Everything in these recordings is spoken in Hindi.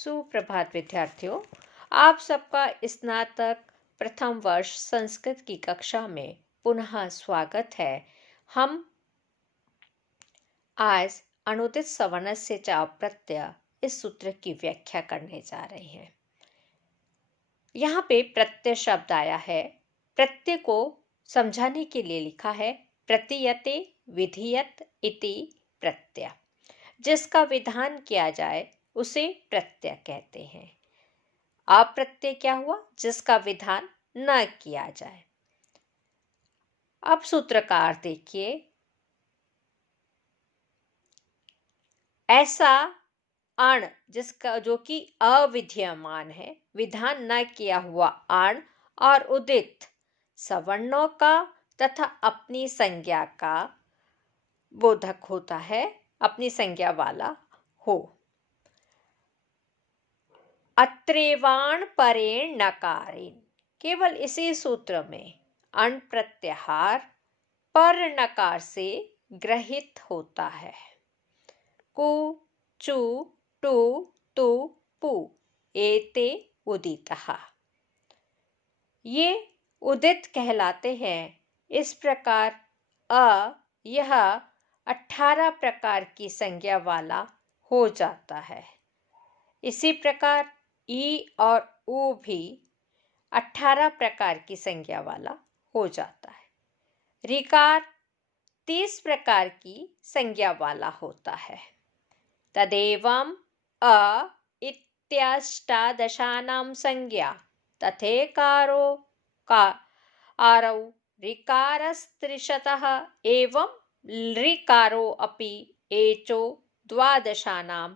सुप्रभात विद्यार्थियों, आप सबका स्नातक प्रथम वर्ष संस्कृत की कक्षा में पुनः स्वागत है। हम आज अनुदित सवर्णस्य च प्रत्यय इस सूत्र की व्याख्या करने जा रहे हैं। यहाँ पे प्रत्यय शब्द आया है। प्रत्यय को समझाने के लिए लिखा है प्रतीयते विधीयत इति प्रत्यय। जिसका विधान किया जाए उसे प्रत्यय कहते हैं। अप्रत्यय क्या हुआ? जिसका विधान न किया जाए। अब सूत्र का अर्थ देखिए। ऐसा अण जिसका जो कि अविद्यमान है, विधान न किया हुआ अण और उदित सवर्णों का तथा अपनी संज्ञा का बोधक होता है, अपनी संज्ञा वाला हो। अत्रेवाण परेण नकारेण, केवल इसी सूत्र में अण प्रत्याहार पर नकार से ग्रहित होता है। कु चु टु तु पु एते उदितः, ये उदित कहलाते हैं। इस प्रकार अ यह 18 प्रकार की संज्ञा वाला हो जाता है। इसी प्रकार ई और उ भी 18 प्रकार की संज्ञा वाला हो जाता है। ऋकार 30 प्रकार की संज्ञा वाला होता है। तदेवं अ इत्याष्टादशानां संज्ञा तथेकारो का आरौ ऋकारस्त्रिशतः एवं ऋकारो अपि एचो द्वादशानाम्।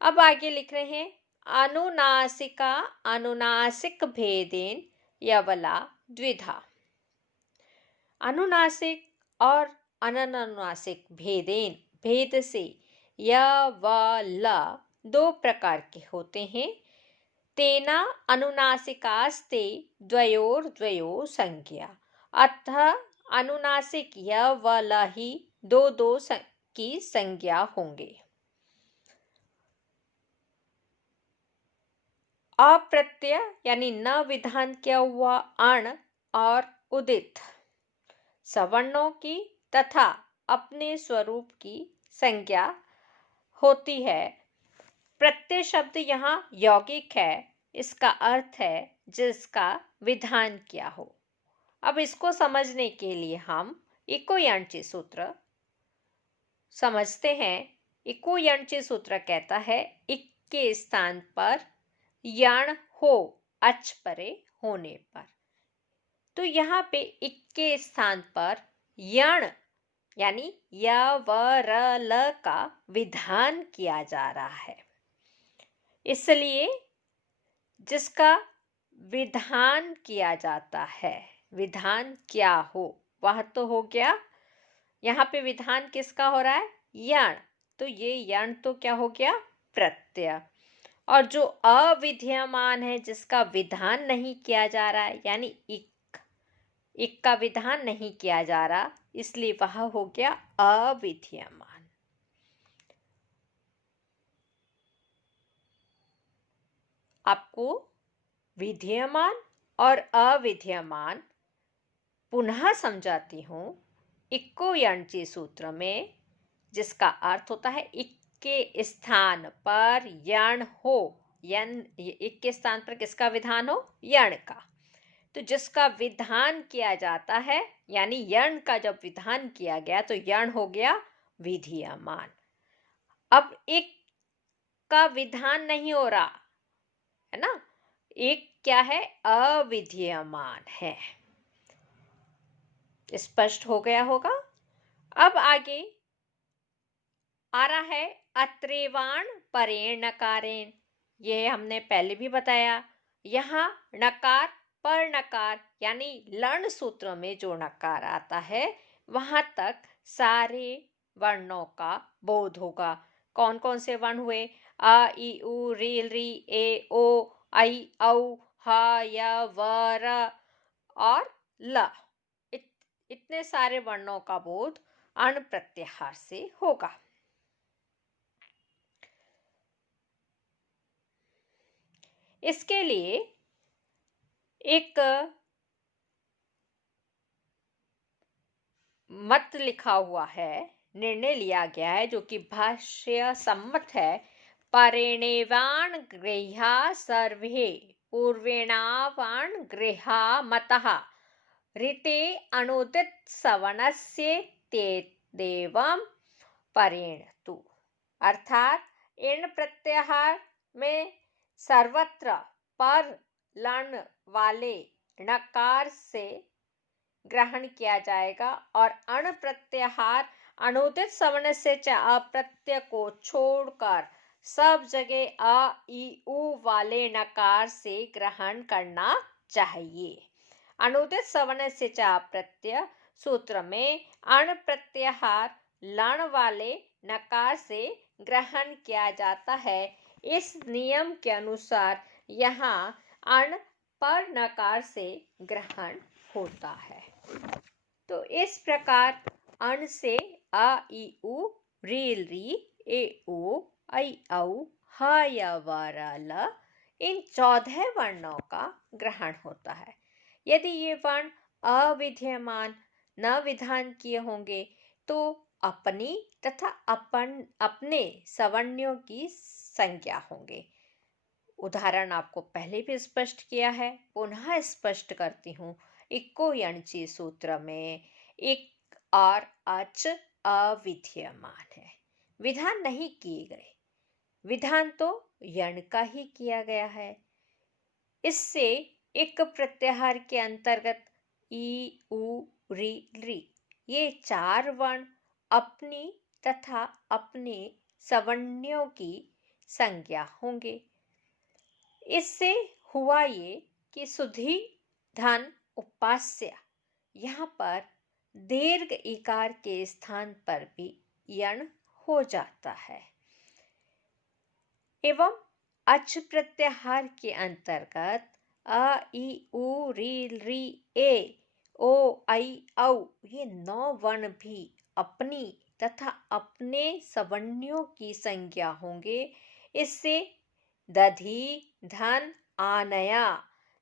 अब आगे लिख रहे हैं अनुनासिका अनुनासिक भेदेन यवला द्विधा। अनुनासिक और अननुनासिक भेदेन भेद से यवला 2 प्रकार के होते हैं। तेना अनुनासिकास्ते द्वयोर्द्वयो संज्ञा, अतः अनुनासिक यवला ही 2 की संज्ञा होंगे। अप्रत्यय यानी न विधान किया हुआ अण और उदित सवर्णों की तथा अपने स्वरूप की संज्ञा होती है। प्रत्यय शब्द यहाँ यौगिक है। इसका अर्थ है जिसका विधान किया हो। अब इसको समझने के लिए हम इको यणचि सूत्र समझते हैं। इको यणचि सूत्र कहता है इक के स्थान पर यण हो अच परे होने पर। तो यहाँ पे इक के स्थान पर यण यानी य व र ल का विधान किया जा रहा है। इसलिए जिसका विधान किया जाता है, विधान क्या हो वह तो हो गया। यहाँ पे विधान किसका हो रहा है? यण। तो ये यण तो क्या हो गया? प्रत्यय। और जो अविद्यमान है, जिसका विधान नहीं किया जा रहा है, यानी इक का विधान नहीं किया जा रहा, इसलिए वह हो गया अविद्यमान। आपको विद्यमान और अविद्यमान पुनः समझाती हूं। इक्को यणचि सूत्र में जिसका अर्थ होता है इक के स्थान पर यण हो, इक के स्थान पर किसका विधान हो? यण का। तो जिसका विधान किया जाता है, यानी यण का जब विधान किया गया तो यण हो गया विधीयमान। अब इक का विधान नहीं हो रहा है ना, एक क्या है? अविधीयमान है। स्पष्ट हो गया होगा। अब आगे आ रहा है अत्रेवाण परेण नकारेण। यह हमने पहले भी बताया। यहाँ नकार पर नकार यानी लण सूत्र में जो नकार आता है वहां तक सारे वर्णों का बोध होगा। कौन कौन से वर्ण हुए? अ ई उ री री ए ओ ऐ औ ह य व र और ल। इतने सारे वर्णों का बोध अण प्रत्याहार से होगा। इसके लिए एक मत लिखा हुआ है, निर्णय लिया गया है जो कि भाष्य सम्मत है। परिणेवाण गृह्या सर्वे पूर्वेणावाण गृहा मतः ऋते अनुदित सवनस्य ते देवम परिणतु। अर्थात इन प्रत्याहार में सर्वत्र पर लन वाले णकार से ग्रहण किया जाएगा और अण प्रत्याहार अनुदित सवर्ण से प्रत्यय को छोड़कर सब जगह अ ई उ वाले नकार से ग्रहण करना चाहिए। अनुदित सवर्ण से प्रत्यय सूत्र में अण प्रत्याहार लण वाले नकार से ग्रहण किया जाता है। इस नियम के अनुसार यहाँ अण पर नकार से ग्रहण होता है। तो इस प्रकार अण से अ ई उ री री ए ओ ऐ औ ह य व र ल इन 14 वर्णों का ग्रहण होता है। यदि ये वर्ण अविद्यमान न विधान किए होंगे तो अपनी तथा अपने सवर्णों की संज्ञा होंगे। उदाहरण आपको पहले भी स्पष्ट किया है, पुनः स्पष्ट करती हूँ। इक्को यणची सूत्र में इक और अच अविद्यमान है, विधान नहीं किए गए। विधान तो यण का ही किया गया है। इससे एक प्रत्याहार के अंतर्गत ई उ री री ये 4 वर्ण अपनी तथा अपने सवर्णों की संज्ञा होंगे। इससे हुआ ये कि सुधि धन उपास्य यहाँ पर दीर्घ इकार के स्थान पर भी यण हो जाता है एवं अच प्रत्याहार के अंतर्गत अ ई उ री री ए ओ ऐ औ ये 9 वर्ण भी अपनी तथा अपने सवर्णों की संज्ञा होंगे। इससे दधि धन आनया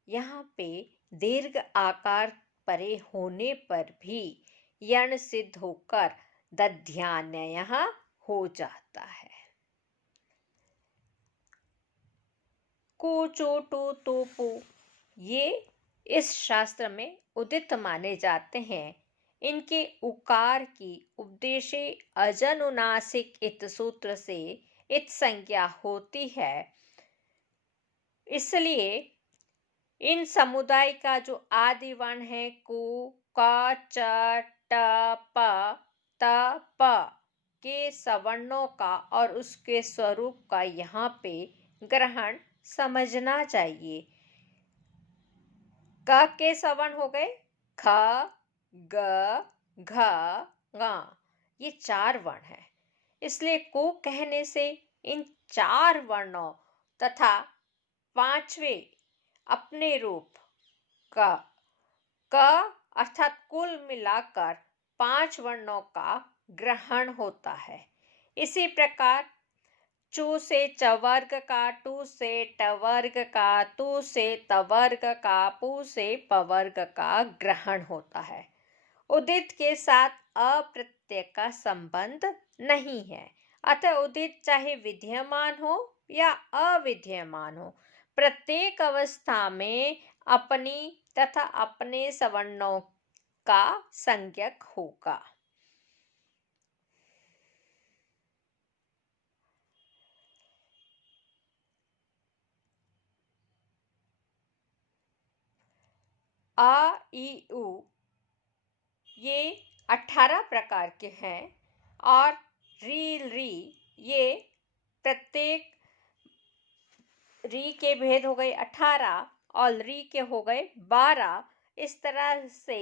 यहाँ पे दीर्घ आकार परे होने पर भी यण सिद्ध होकर दध्यान्य हो जाता है। को चो टो तो पो ये इस शास्त्र में उदित माने जाते हैं। इनके उकार की उपदेशे अजनुनासिक इत सूत्र से इत संज्ञा होती है। इसलिए इन समुदाय का जो आदि वर्ण है को क च ट प त प के सवर्णों का और उसके स्वरूप का यहाँ पे ग्रहण समझना चाहिए। क के सवर्ण हो गए ख ग घ ङ, ये 4 वर्ण हैं। इसलिए को कहने से इन 4 वर्णों तथा 5वें अपने रूप क अर्थात कुल मिलाकर 5 वर्णों का ग्रहण होता है। इसी प्रकार चू से चवर्ग का, टू से टवर्ग का, तू से तवर्ग का, पू से पवर्ग का ग्रहण होता है। उदित के साथ अप्रत्यय का संबंध नहीं है। अतः उदित चाहे विद्यमान हो या अविद्यमान हो, प्रत्येक अवस्था में अपनी तथा अपने सवर्णों का संज्ञक होगा। आ ई उ ये 18 प्रकार के हैं और री री ये प्रत्येक री के भेद हो गए 18 और री के हो गए 12। इस तरह से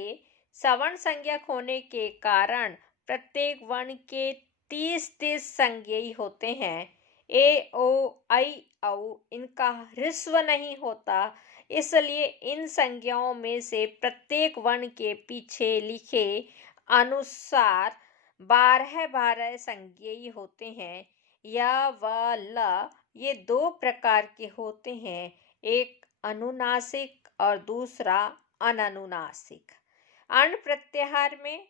सवर्ण संज्ञक होने के कारण प्रत्येक वर्ण के 30 संज्ञेय होते हैं। ए ओ ऐ औ इनका ह्रस्व नहीं होता, इसलिए इन संज्ञाओं में से प्रत्येक वर्ण के पीछे लिखे अनुसार 12 संज्ञेय होते हैं। य व ल ये 2 प्रकार के होते हैं। एक अनुनासिक और दूसरा अननुनासिक। अण प्रत्याहार में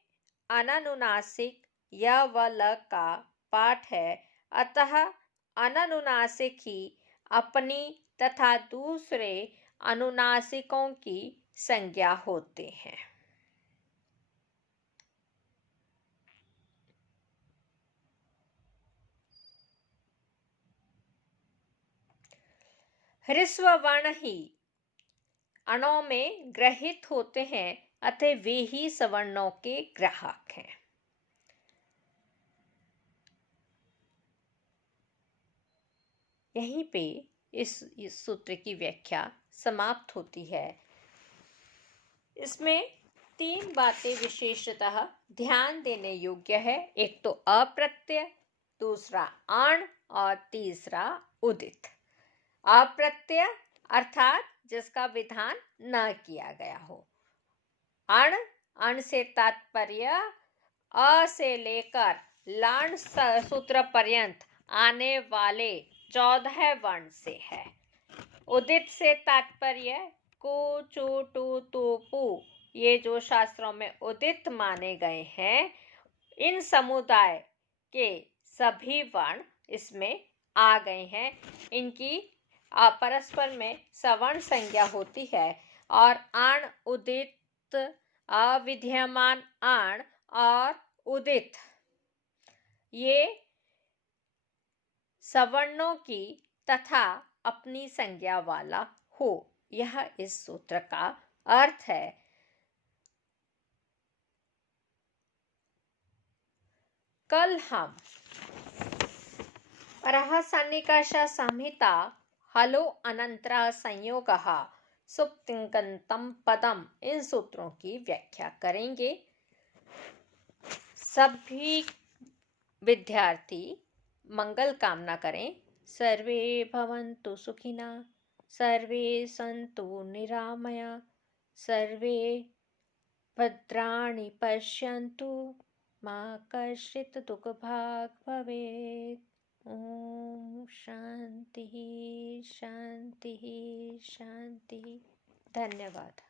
अननुनासिक य व ल का पाठ है, अतः अननुनासिक ही अपनी तथा दूसरे अनुनासिकों की संज्ञा होते हैं। ह्रस्व वर्ण ही अणों में ग्रहित होते हैं, अतः वे ही सवर्णों के ग्राहक हैं। यहीं पे इस सूत्र की व्याख्या समाप्त होती है। इसमें 3 बातें विशेषतः ध्यान देने योग्य है। एक तो अप्रत्यय, दूसरा अण और तीसरा उदित। अप्रत्यय अर्थात जिसका विधान न किया गया हो। अण, अण से तात्पर्य अ से लेकर लाण सूत्र पर्यंत आने वाले 14 वर्ण से है। उदित से तात्पर्य कु, चु, टु, तु, पु, ये जो शास्त्रों में उदित माने गए हैं, इन समुदाय के सभी वर्ण इसमें आ गए हैं। इनकी परस्पर में सवर्ण संज्ञा होती है और अण, उदित, अविद्यमान अण और उदित ये सवर्णों की तथा अपनी संज्ञा वाला हो, यह इस सूत्र का अर्थ है। कल हम परहसन्निकर्ष संहिता हलो अनंतरः संयोगः सुप्तिङन्तं पदम, इन सूत्रों की व्याख्या करेंगे। सभी विद्यार्थी मंगल कामना करें। सर्वे भवन्तु सुखिनः, सर्वे सन्तु निरामया, सर्वे भद्राणि पश्यन्तु, मा कश्चित् दुःखभाग् भवेत्। ओम शांति शांति शांति। धन्यवाद।